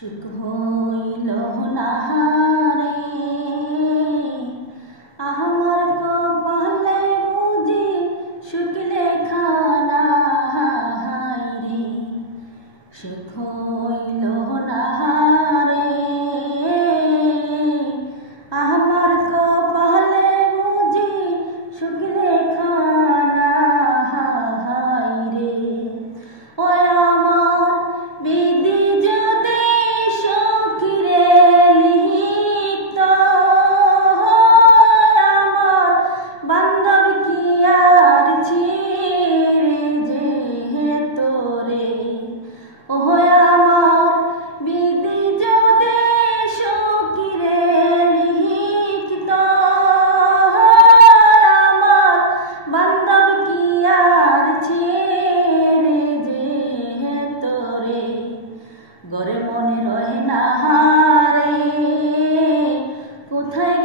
সুখ হইল না রে আমার কপালে বুঝি সুখ লেখা নাই রে। সুখ হইল না রে আমার কপালে বুঝি সুখ লেখা নাই রে। ওই আমার বিধি যদি সখীরে লিখিত আমার বান্ধব কি আর ছিঁড়ে যেত রে। ওই আমার বিধি যদি সখীরে লিখিত আমার বান্ধব কি আর ছিঁড়ে যেত রে। ঘরে মনে রহে না রে কোথায়